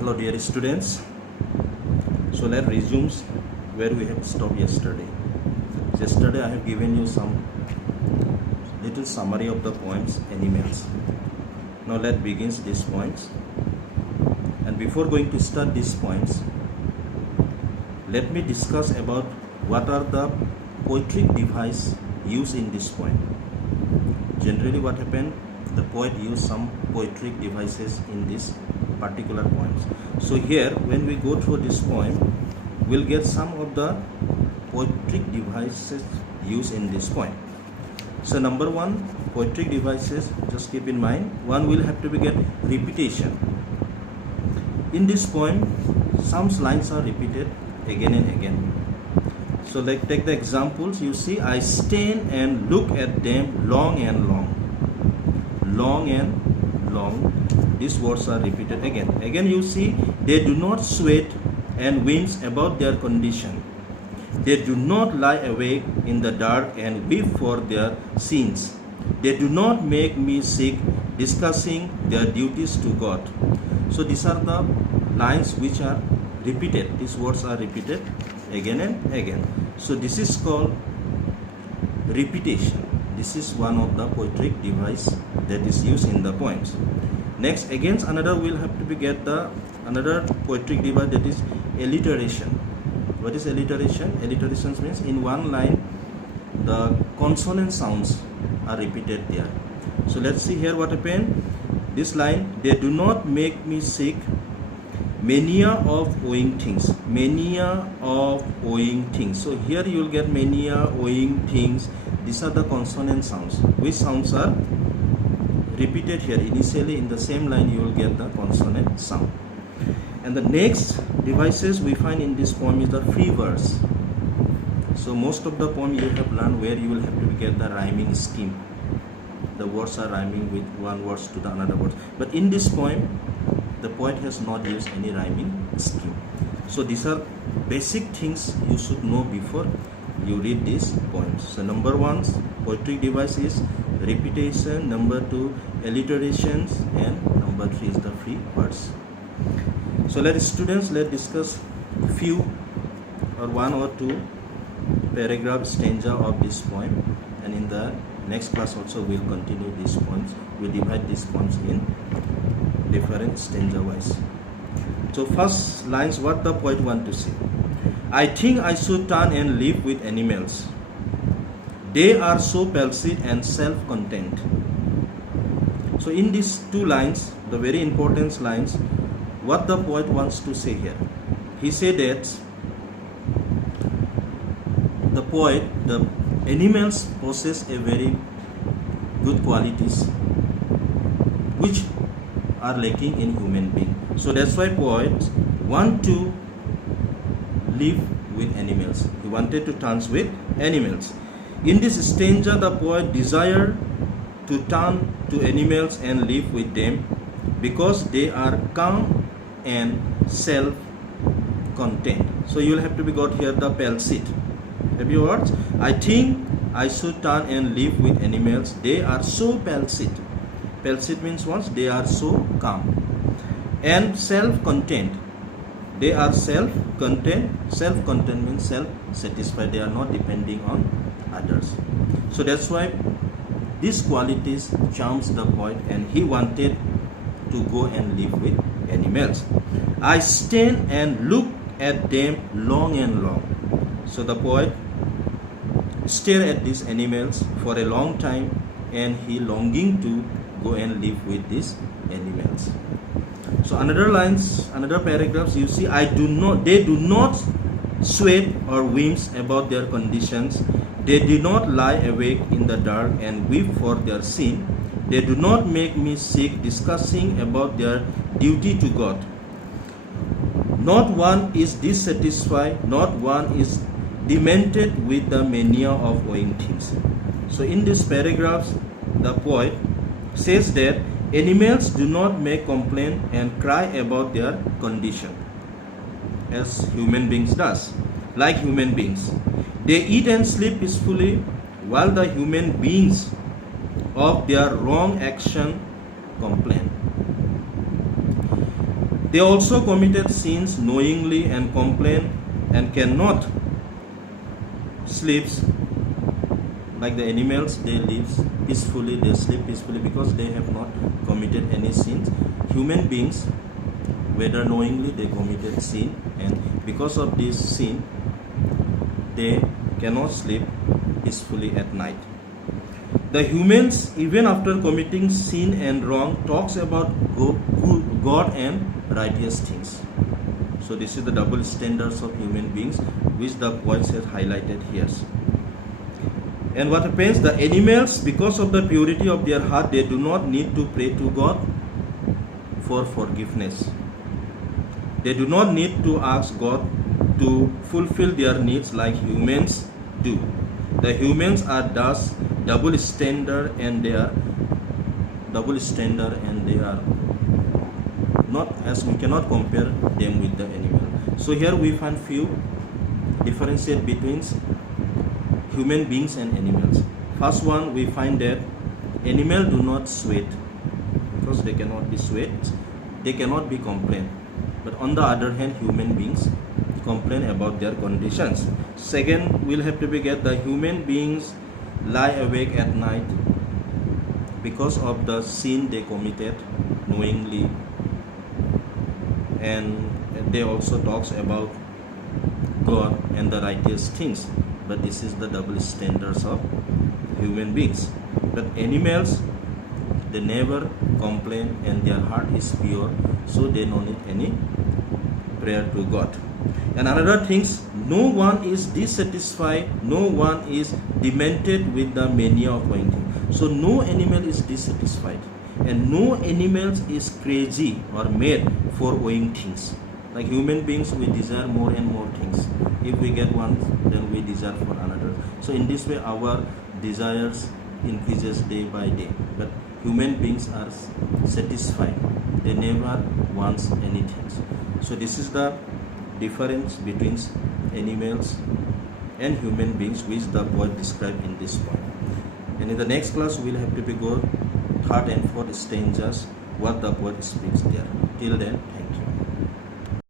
Hello dear students. So let's resume where we have stopped yesterday. Yesterday I have given you some little summary of the poems Animals. Now let's begin these poems. And before going to start these poems, let me discuss about what are the poetic devices used in this poem. Generally what happened, the poet used some poetic devices in this particular poems. So here when we go through this poem, we'll get some of the poetic devices used in this poem. So number one, poetic devices, just keep in mind, one will have to be get repetition. In this poem, some lines are repeated again and again. So like take the examples, you see, I stand and look at them long and long. Long and long. These words are repeated again. Again you see, they do not sweat and wince about their condition. They do not lie awake in the dark and weep for their sins. They do not make me sick discussing their duties to God. So these are the lines which are repeated. These words are repeated again and again. So this is called repetition. This is one of the poetic device that is used in the poems. Next, again another will have to be get the another poetic device, that is alliteration. What is alliteration? Alliteration means in one line the consonant sounds are repeated there. So let's see here what happened. This line, they do not make me sick, mania of owing things. Mania of owing things. So here you will get mania, owing things. These are the consonant sounds. Which sounds are repeated here? Initially in the same line you will get the consonant sound. And the next devices we find in this poem is the free verse. So most of the poem you have learned where you will have to get the rhyming scheme. The words are rhyming with one word to the another word. But in this poem, the poet has not used any rhyming scheme. So these are basic things you should know before you read these poems. So number one, poetic device is repetition. Number two, alliterations, and number three is the free words. So let's discuss few or one or two paragraph stanza of this poem, and in the next class also we'll continue these poems. We'll divide these poems in different stanza wise. So first lines, what the poet want to say. I think I should turn and live with animals. They are so palsied and self-content. So in these two lines, the very important lines, what the poet wants to say here. He said that the animals possess a very good qualities which are lacking in human being. So that's why poets want to live with animals. He wanted to dance with animals. In this stanza, the poet desired to turn to animals and live with them because they are calm and self-content. So you will have to be got here the palsied. Have you heard? I think I should turn and live with animals. They are so palsied. Palsied means what? They are so calm and self-content. They are self-content. Self-content means self-satisfied. They are not depending on others. So that's why these qualities charms the poet, and he wanted to go and live with animals. I stand and look at them long and long. So the poet stared at these animals for a long time, and he longing to go and live with these animals. So another lines, another paragraphs, you see, they do not sweat or wince about their conditions. They do not lie awake in the dark and weep for their sin. They do not make me sick discussing about their duty to God. Not one is dissatisfied, not one is demented with the mania of owing things. So in these paragraphs, the poet says that animals do not make complaint and cry about their condition as human beings does. Like human beings, they eat and sleep peacefully, while the human beings of their wrong action complain. They also committed sins knowingly and complain and cannot sleep like the animals. They live peacefully, they sleep peacefully because they have not committed any sins. Human beings, whether knowingly they committed sin, and because of this sin they cannot sleep peacefully at night. The humans, even after committing sin and wrong, talks about God and righteous things. So this is the double standards of human beings, which the points has highlighted here. And what happens? The animals, because of the purity of their heart, they do not need to pray to God for forgiveness. They do not need to ask God to fulfill their needs like humans do. The humans are thus double standard, and they are not, as we cannot compare them with the animal. So here we find few differentiate between human beings and animals. First one, we find that animals do not sweat because they cannot be sweat, they cannot be complained. But on the other hand, human beings complain about their conditions. Second, we'll have to get the human beings lie awake at night because of the sin they committed knowingly, and they also talks about God and the righteous things. But this is the double standards of human beings. But animals, they never complain and their heart is pure, so they don't need any prayer to God. And another things, no one is dissatisfied, no one is demented with the mania of owing things. So no animal is dissatisfied, and no animal is crazy or mad for owing things. Like human beings, we desire more and more things. If we get one, then we desire for another. So in this way, our desires increases day by day. But human beings are satisfied. They never want anything. So this is the difference between animals and human beings, which the poet described in this point. And in the next class, we'll have to go third and fourth stanzas, what the poet speaks there. Till then,